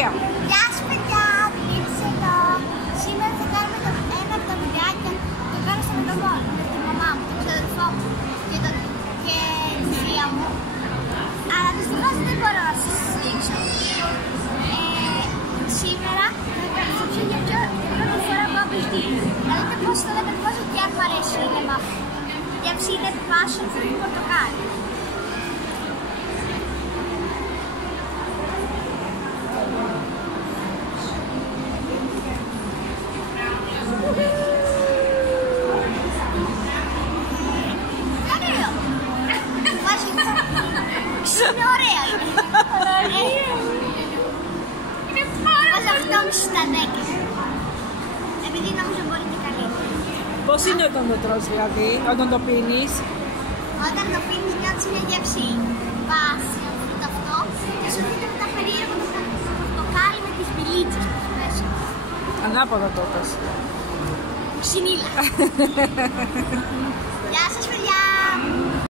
Μαρία. Γεια σας παιδιά, Δημήτρης εδώ. Σήμερα θα κάνουμε ένα από τα βιντεάκια που το κάνω με τη μαμά μου, τον ξαδερφό μου και τη θεία μου. Αλλά δυστυχώς δεν μπορώ να σας δείξω. Σήμερα θα κατασταψώ για πρώτη φορά bubble tea. Να δείτε πώς θα κατεβάζω και αν μου αρέσει η σύννεμα. Γεύση είναι passion fruit πορτοκάλι. Είναι ωραία, είναι βάζω αυτό στα 10. Επειδή νομίζω μπορεί και καλύτερα. Πώς είναι όταν το τρως δηλαδή, όταν το πίνεις? Όταν το πίνεις νιώθεις μια γεύση βάση αυτό και σου δείτε με τα περίεργα το πορτοκάλι με τις μπιλίτσες μέσα. Ανάποδα το πες. Ξυνήλα.